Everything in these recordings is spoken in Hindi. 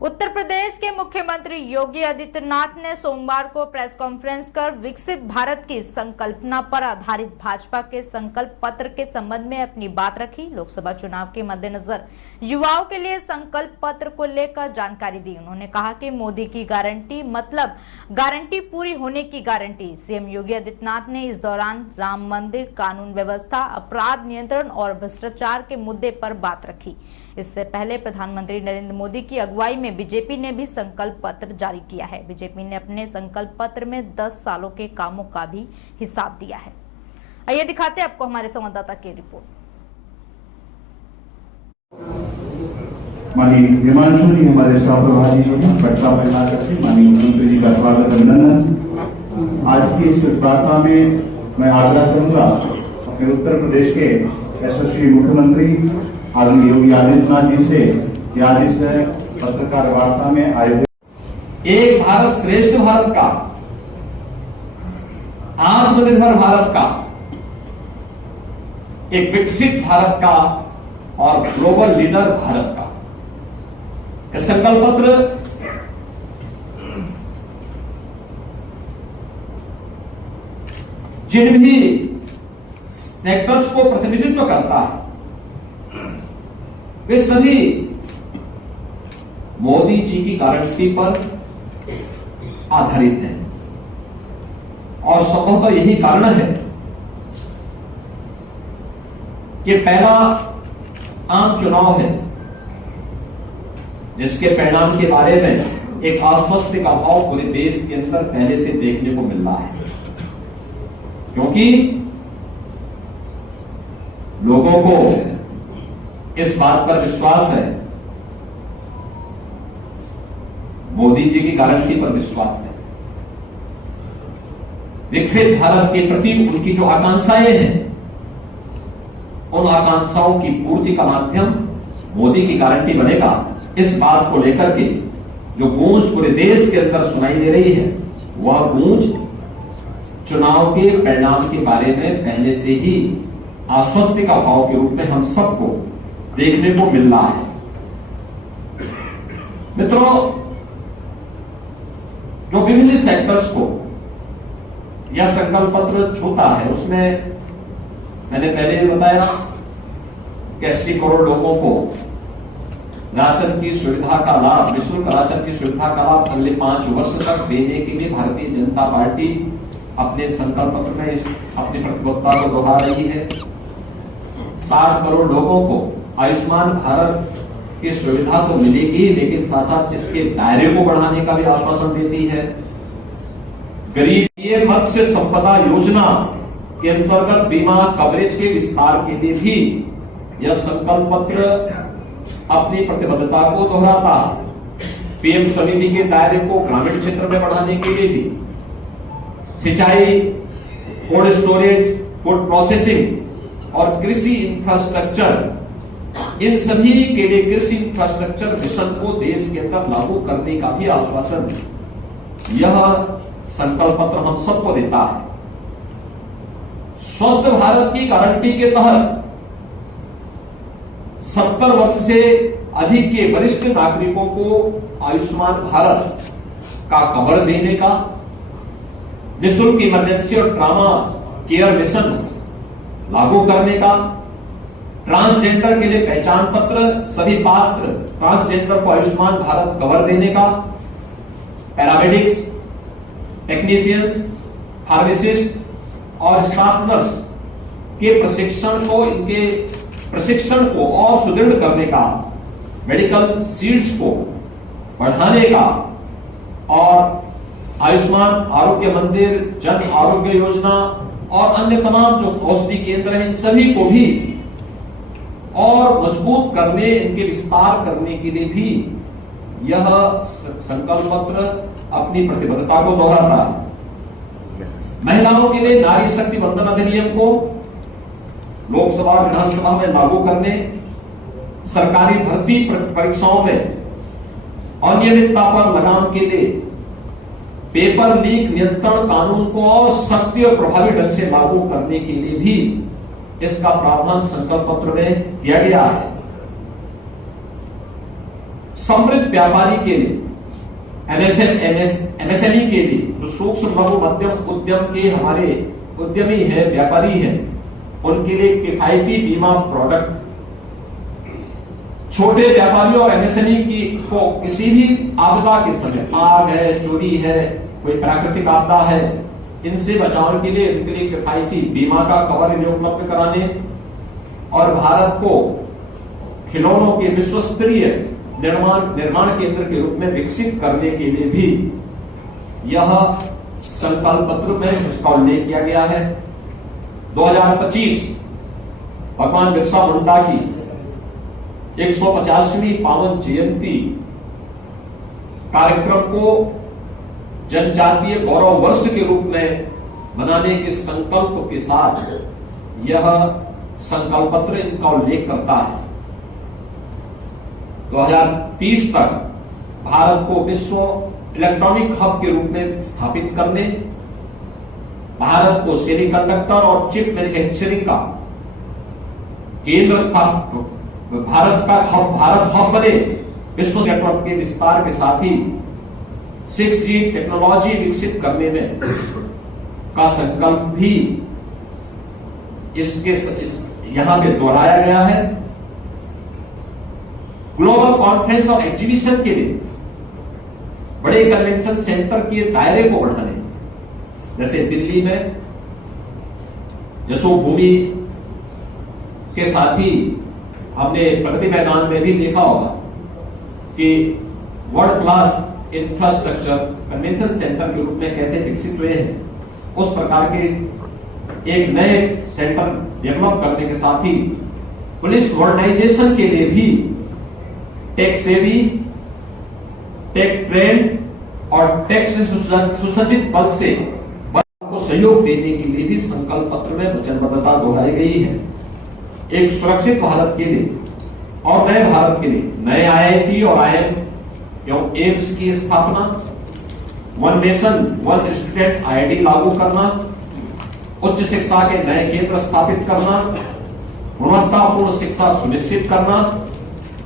उत्तर प्रदेश के मुख्यमंत्री योगी आदित्यनाथ ने सोमवार को प्रेस कॉन्फ्रेंस कर विकसित भारत की संकल्पना पर आधारित भाजपा के संकल्प पत्र के संबंध में अपनी बात रखी। लोकसभा चुनाव के मद्देनजर युवाओं के लिए संकल्प पत्र को लेकर जानकारी दी। उन्होंने कहा कि मोदी की गारंटी मतलब गारंटी पूरी होने की गारंटी। सीएम योगी आदित्यनाथ ने इस दौरान राम मंदिर, कानून व्यवस्था, अपराध नियंत्रण और भ्रष्टाचार के मुद्दे पर बात रखी। इससे पहले प्रधानमंत्री नरेंद्र मोदी की अगुवाई में बीजेपी ने भी संकल्प पत्र जारी किया है। बीजेपी ने अपने संकल्प पत्र में 10 सालों के कामों का भी हिसाब दिया है। आइए दिखाते हैं आपको हमारे संवाददाता की रिपोर्ट। माननीय हिमांशु जी हमारे सहप्रभारी जो है पटना में माननीय मुख्यमंत्री जी का स्वागत अभिनंदन। आज की इस वार्ता में मैं आग्रह करूंगा अपने उत्तर प्रदेश के यशस्वी मुख्यमंत्री आदरणीय योगी आदित्यनाथ जी से कि आज इस पत्रकार वार्ता में आए हुए एक भारत श्रेष्ठ भारत का, आत्मनिर्भर भारत का, एक विकसित भारत का और ग्लोबल लीडर भारत का यह संकल्प पत्र जिन भी सेक्टर्स को प्रतिनिधित्व करता है वे सभी मोदी जी की गारंटी पर आधारित हैं और संभवतः यही कारण है कि पहला आम चुनाव है जिसके परिणाम के बारे में एक आश्वस्ति का भाव पूरे देश के अंदर पहले से देखने को मिल रहा है, क्योंकि लोगों को इस बात पर विश्वास है, मोदी जी की गारंटी पर विश्वास है। विकसित भारत के प्रति उनकी जो आकांक्षाएं हैं, उन आकांक्षाओं की पूर्ति का माध्यम मोदी की गारंटी बनेगा। इस बात को लेकर के जो गूंज पूरे देश के अंदर सुनाई दे रही है, वह गूंज चुनाव के परिणाम के बारे में पहले से ही आश्वस्ति का भाव के रूप में हम सबको देखने को मिल रहा है। मित्रों, जो विभिन्न सेक्टर्स को यह संकल्प पत्र छूता है, उसमें मैंने पहले भी बताया कि 80 करोड़ लोगों को राशन की सुविधा का लाभ, निःशुल्क राशन की सुविधा का लाभ अगले 5 वर्ष तक देने के लिए भारतीय जनता पार्टी अपने संकल्प पत्र में अपनी प्रतिबद्धता को दोहरा रही है। 60 करोड़ लोगों को आयुष्मान भारत की सुविधा तो मिलेगी, लेकिन साथ साथ इसके दायरे को बढ़ाने का भी आश्वासन देती है। गरीब मत्स्य संपदा योजना के अंतर्गत बीमा कवरेज के विस्तार के लिए भी यह संकल्प पत्र अपनी प्रतिबद्धता को दोहराता है। पीएम स्वनिधि के दायरे को ग्रामीण क्षेत्र में बढ़ाने के लिए भी सिंचाई, कोल्ड स्टोरेज, फूड प्रोसेसिंग और कृषि इंफ्रास्ट्रक्चर, इन सभी के लिए कृषि इंफ्रास्ट्रक्चर मिशन को देश के अंदर लागू करने का भी आश्वासन यह संकल्प पत्र हम सबको देता है। स्वस्थ भारत की गारंटी के तहत 70 वर्ष से अधिक के वरिष्ठ नागरिकों को आयुष्मान भारत का कवर देने का, निःशुल्क इमरजेंसी और ट्रॉमा केयर मिशन लागू करने का, ट्रांसजेंडर के लिए पहचान पत्र, सभी पात्र ट्रांसजेंडर को आयुष्मान भारत कवर देने का, पैरामेडिक्स, टेक्नीशियंस, फार्मासिस्ट और स्टाफ नर्स के प्रशिक्षण को और सुदृढ़ करने का, मेडिकल सीट्स को बढ़ाने का और आयुष्मान आरोग्य मंदिर, जन आरोग्य योजना और अन्य तमाम जो औषधि केंद्र हैं, इन सभी को भी और मजबूत करने, इनके विस्तार करने के लिए भी यह संकल्प पत्र अपनी प्रतिबद्धता को दोहराता है। महिलाओं के लिए नारी शक्ति वंदन अधिनियम को लोकसभा और विधानसभा में लागू करने, सरकारी भर्ती परीक्षाओं में अनियमितता पर लगाम के लिए पेपर लीक नियंत्रण कानून को और सख्ती और प्रभावी ढंग से लागू करने के लिए भी इसका प्रावधान संकल्प पत्र में किया गया है। समृद्ध व्यापारी के लिए, एमएसएमई के लिए, जो सूक्ष्म लघु मध्यम उद्यम के हमारे उद्यमी है, व्यापारी है, उनके लिए किफायती बीमा प्रोडक्ट, छोटे व्यापारियों और एमएसएमई की को किसी भी आपदा के समय, आग है, चोरी है, कोई प्राकृतिक आपदा है, इनसे बचाव के लिए इनके लिए किफायती बीमा का कवर इन्हें उपलब्ध कराने और भारत को खिलौनों के विश्व स्तरीय निर्माण केंद्र के रूप में विकसित करने के लिए भी यह संकल्प पत्र में इसका उल्लेख किया गया है। 2025 भगवान बिरसा मुंडा की 150वीं पावन जयंती कार्यक्रम को जनजातीय गौरव वर्ष के रूप में मनाने के संकल्प के साथ यह संकल्प पत्र इनका उल्लेख करता है। 2030 तक भारत को विश्व इलेक्ट्रॉनिक हब के रूप में स्थापित करने, भारत को सेमीकंडक्टर और चिप मैन्युफैक्चरिंग का केंद्र स्थापित, भारत हब बने, विश्व नेटवर्क के विस्तार के साथ ही 6G टेक्नोलॉजी विकसित करने में का संकल्प भी यहां पे दोहराया गया है। ग्लोबल कॉन्फ्रेंस और एग्जीबिशन के लिए बड़े कन्वेंशन सेंटर के दायरे को बढ़ाने, जैसे दिल्ली में यशोभूमि के साथ ही हमने प्रगति मैदान में भी देखा होगा कि world class infrastructure convention centre के रूप में कैसे विकसित हुए हैं। उस प्रकार के एक नए सेंटर डेवलप करने के साथ ही पुलिस मॉडर्नाइजेशन के लिए भी टेक सेवी, टेक ट्रेन और टेक से सुसज्जित बल से को सहयोग देने के लिए भी संकल्प पत्र में वचनबद्धता दोहराई गई है। एक सुरक्षित भारत के लिए और नए भारत के लिए नए IIT और IIM एवं एम्स की स्थापना, one nation one student IID लागू करना, उच्च शिक्षा के नए केंद्र स्थापित करना, गुणवत्तापूर्ण शिक्षा सुनिश्चित करना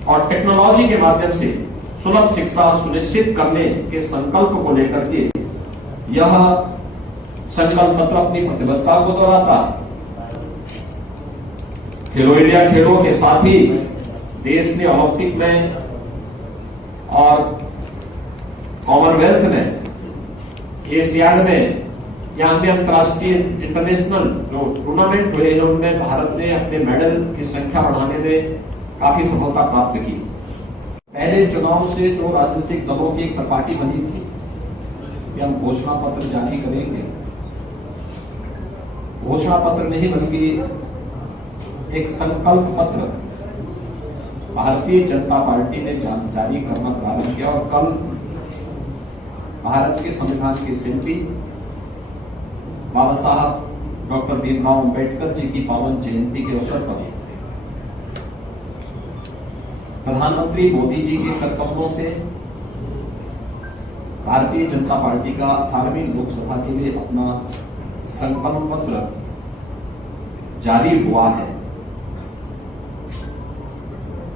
और टेक्नोलॉजी के माध्यम से सुलभ शिक्षा सुनिश्चित करने के संकल्प को लेकर के यह संकल्प पत्र अपनी प्रतिबद्धता को दोहराता है। खेलो इंडिया खेलों के साथ ही देश ने ओलंपिक में और कॉमनवेल्थ में, एशियाड में या अन्य अंतर्राष्ट्रीय इंटरनेशनल जो टूर्नामेंट हुए हैं उनमें भारत ने अपने मेडल की संख्या बढ़ाने में काफी सफलता प्राप्त की। पहले चुनाव से जो राजनीतिक दलों की एक पार्टी बनी थी कि हम घोषणा पत्र जारी करेंगे, घोषणा पत्र नहीं बल्कि एक संकल्प पत्र भारतीय जनता पार्टी ने जारी करना प्रारंभ किया और कल भारत के संविधान के शिल्पी बाबा साहब डॉक्टर भीमराव अंबेडकर जी की पावन जयंती के अवसर पर प्रधानमंत्री मोदी जी के करकमलों से भारतीय जनता पार्टी का 18वीं लोकसभा के लिए अपना संकल्प पत्र जारी हुआ है।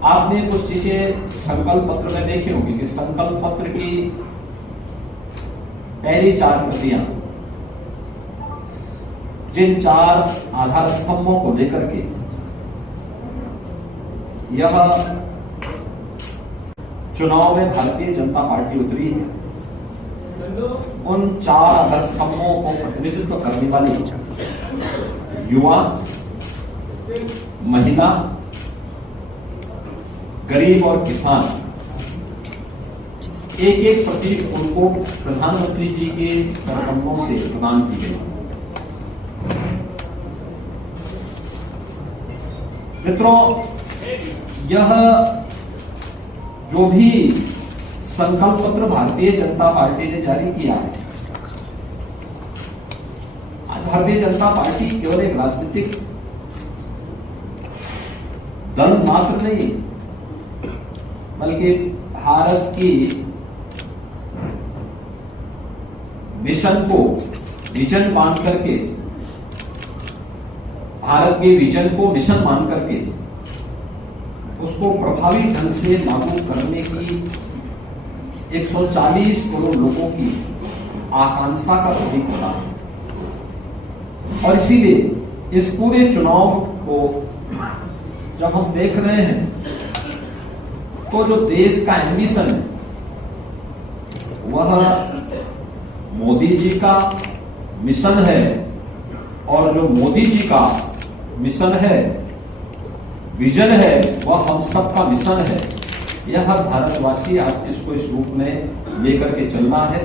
आपने कुछ चीजें संकल्प पत्र में देखी होंगी कि संकल्प पत्र की पहली 4 प्रतियां जिन 4 आधार स्तंभों को लेकर के यह चुनाव में भारतीय जनता पार्टी उतरी है, उन 4 आधार स्तंभों को प्रतिनिधित्व करने वाली युवा, महिला, गरीब और किसान, एक एक प्रतीक उनको प्रधानमंत्री जी के करकमलों से प्रदान की गई। मित्रों, यह जो भी संकल्प पत्र भारतीय जनता पार्टी ने जारी किया है, आज भारतीय जनता पार्टी केवल एक राजनीतिक दल मात्र नहीं बल्कि भारत की मिशन को विजन मान करके, भारत के विजन को मिशन मान करके उसको प्रभावी ढंग से लागू करने की 140 करोड़ लोगों की आकांक्षा का प्रतीक होता है। और इसीलिए इस पूरे चुनाव को जब हम देख रहे हैं तो जो देश का एम्बिशन है वह मोदी जी का मिशन है, और जो मोदी जी का मिशन है, विजन है, वह हम सबका मिशन है। यह हर भारतवासी आप इसको इस रूप में लेकर के चलना है।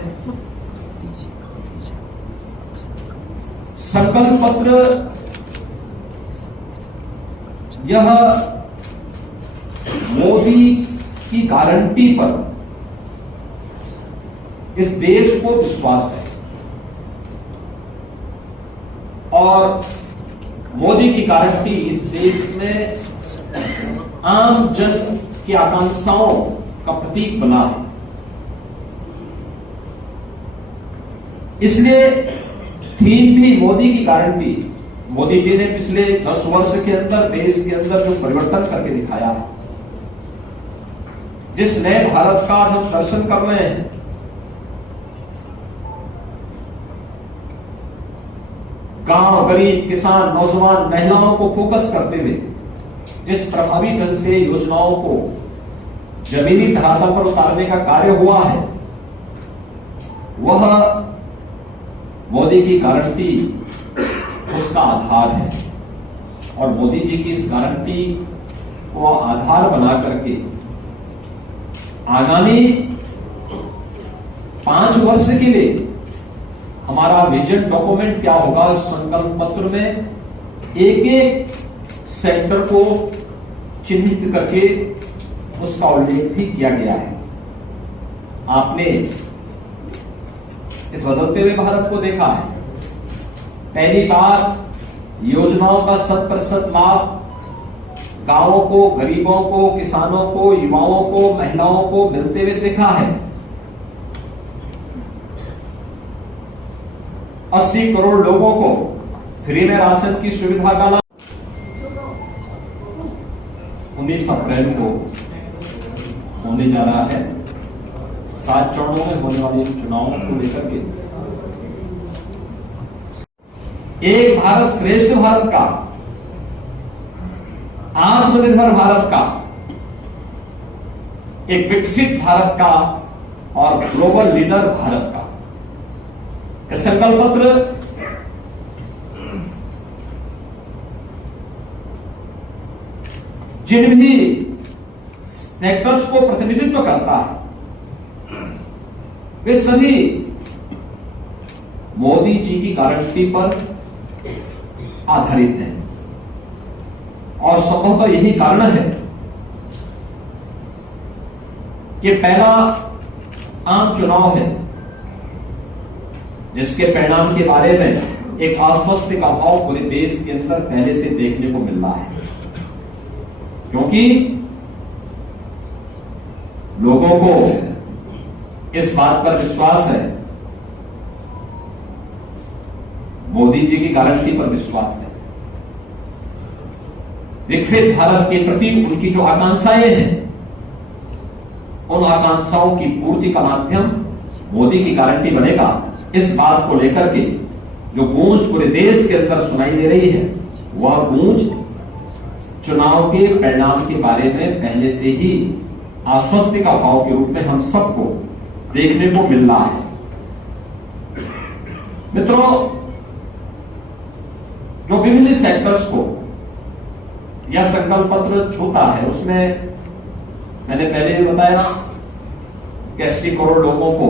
संकल्प पत्र यह मोदी की गारंटी पर इस देश को विश्वास है, और मोदी की गारंटी इस देश में आम जन की आकांक्षाओं का प्रतीक बना है। इसलिए थीम भी मोदी की गारंटी। मोदी जी ने पिछले 10 वर्ष के अंदर देश के अंदर जो परिवर्तन करके दिखाया है, जिस नए भारत का हम दर्शन कर रहे हैं, गांव, गरीब, किसान, नौजवान, महिलाओं को फोकस करते हुए जिस प्रभावी ढंग से योजनाओं को जमीनी धरातल पर उतारने का कार्य हुआ है, वह मोदी की गारंटी उसका आधार है। और मोदी जी की इस गारंटी को आधार बना करके आगामी 5 वर्ष के लिए हमारा विजन डॉक्यूमेंट क्या होगा, उस संकल्प पत्र में एक एक सेक्टर को चिन्हित करके उसका उल्लेख भी किया गया है। आपने इस बदलते हुए भारत को देखा है, पहली बार योजनाओं का 100% लाभ गांवों को, गरीबों को, किसानों को, युवाओं को, महिलाओं को मिलते हुए देखा है। 80 करोड़ लोगों को फ्री में राशन की सुविधा का लाभ 19 अप्रैल को होने जा रहा है। 7 चरणों में होने वाले चुनावों को लेकर के एक भारत श्रेष्ठ भारत का, आत्मनिर्भर भारत का, एक विकसित भारत का और ग्लोबल लीडर भारत का संकल्प पत्र जिन भी सेक्टर्स को प्रतिनिधित्व करता है, वे सभी मोदी जी की गारंटी पर आधारित है। और संभवतः यही कारण है कि पहला आम चुनाव है जिसके परिणाम के बारे में एक आश्वस्त का भाव पूरे देश के अंदर पहले से देखने को मिल रहा है, क्योंकि लोगों को इस बात पर विश्वास है, मोदी जी की गारंटी पर विश्वास है। विकसित भारत के प्रति उनकी जो आकांक्षाएं हैं, उन आकांक्षाओं की पूर्ति का माध्यम मोदी की गारंटी बनेगा। इस बात को लेकर के जो गूंज पूरे देश के अंदर सुनाई दे रही है, वह गूंज चुनाव के परिणाम के बारे में पहले से ही आश्वस्ति का भाव के रूप में हम सबको देखने को मिल रहा है। मित्रों, जो विभिन्न सेक्टर्स को यह संकल्प पत्र छूता है, उसमें मैंने पहले ही बताया कि 80 करोड़ लोगों को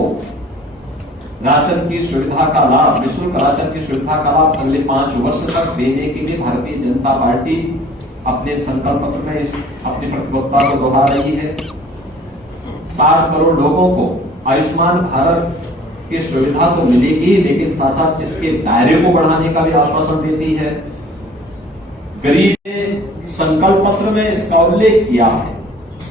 राशन की सुविधा का लाभ, निःशुल्क राशन की सुविधा का लाभ अगले 5 वर्ष तक देने के लिए भारतीय जनता पार्टी अपने संकल्प पत्र में अपनी प्रतिबद्धता को दोहरा रही है। 60 करोड़ लोगों को आयुष्मान भारत की सुविधा तो मिलेगी, लेकिन साथ साथ इसके दायरे को बढ़ाने का भी आश्वासन देती है। गरीब ने संकल्प पत्र में इसका उल्लेख किया है